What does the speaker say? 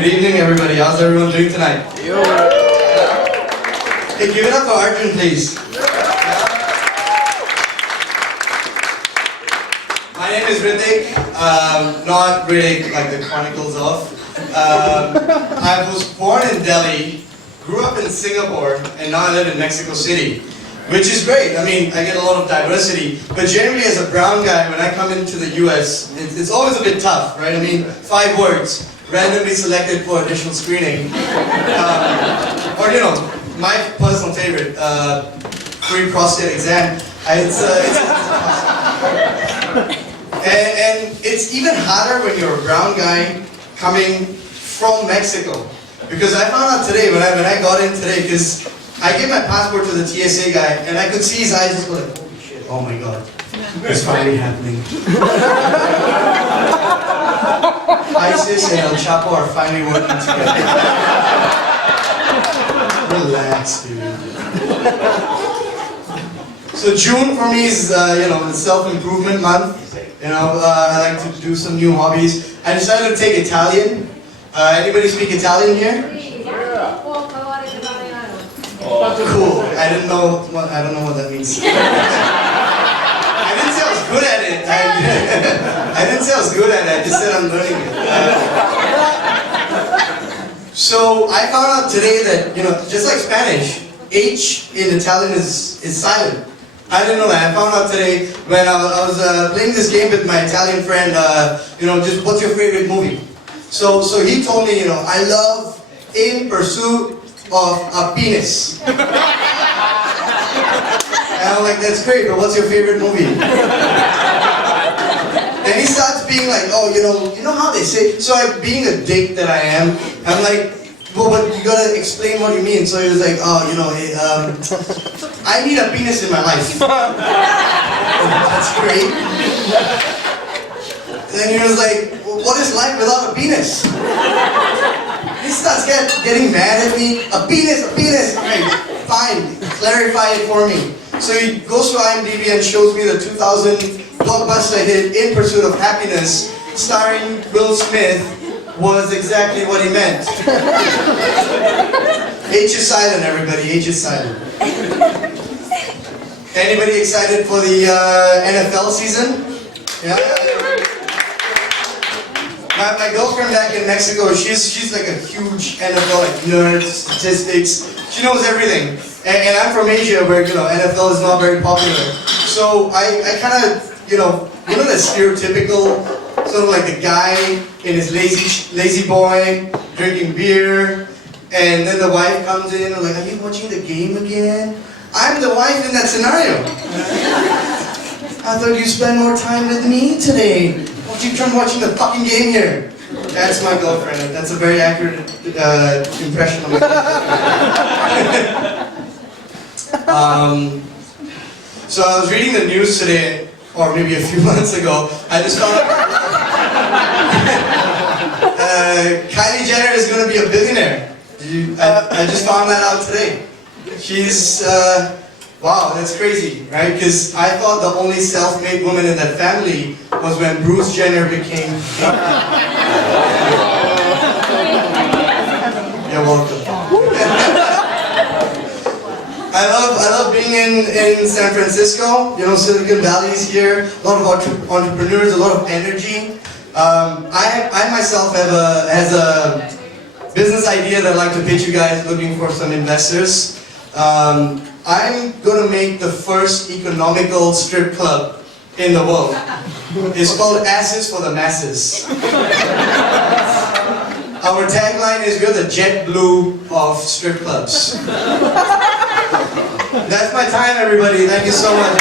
Good evening, everybody. How's everyone doing tonight? Yo. Hey, give it up for Arjun, please. My name is Ritik. Not Ritik like the Chronicles of. I was born in Delhi, grew up in Singapore, and now I live in Mexico City. Which is great. I mean, I get a lot of diversity. But generally, as a brown guy, when I come into the US, it's always a bit tough, right? I mean, 5 words, randomly selected for additional screening. Or, you know, my personal favorite, free prostate exam. And it's even harder when you're a brown guy coming from Mexico. Because I found out today, when I got in today, because I gave my passport to the TSA guy, and I could see his eyes just go like, holy shit, oh my god, it's finally happening. ISIS and El Chapo are finally working together. Relax, dude. So June for me is, you know, the self-improvement month. You know, I like to do some new hobbies. I decided to take Italian. Anybody speak Italian here? Cool. I don't know what that means. I didn't say I was good at it. I didn't say I was good at it. I just said I'm learning it. So I found out today that, you know, just like Spanish, H in Italian is silent. I didn't know that. I found out today when I was playing this game with my Italian friend. You know, just what's your favorite movie? So he told me, you know, I love In Pursuit of a Penis. And I'm like, that's great, but what's your favorite movie? And he starts being like, oh, you know how they say, so being a dick that I am, I'm like, well, but you gotta explain what you mean. So he was like, oh, you know, I need a penis in my life. That's great. Then he was like, well, what is life without a penis? He starts getting mad at me. A penis. Okay, fine, clarify it for me. So he goes to IMDb and shows me the 2000 blockbuster hit In Pursuit of Happiness, starring Will Smith, was exactly what he meant. H is silent, everybody. H is silent. Anybody excited for the NFL season? Yeah. My girlfriend back in Mexico, she's like a huge NFL like nerd, statistics. She knows everything. And I'm from Asia where, you know, NFL is not very popular. So I kind of, you know the stereotypical sort of like the guy in his lazy boy drinking beer, and then the wife comes in and like, are you watching the game again? I'm the wife in that scenario. I thought you spent more time with me today. You try watching the fucking game here. That's my girlfriend. That's a very accurate impression of my girlfriend. So I was reading the news today, or maybe a few months ago. I just found out Kylie Jenner is going to be a billionaire. I just found that out today. She's wow, that's crazy, right? Because I thought the only self-made woman in that family was when Bruce Jenner became king. You're welcome. I love being in San Francisco. You know, Silicon Valley is here. A lot of entrepreneurs, a lot of energy. I myself has a business idea that I'd like to pitch you guys, looking for some investors. I'm going to make the first economical strip club in the world. It's called Asses for the Masses. Our tagline is, we're the JetBlue of strip clubs. That's my time, everybody. Thank you so much.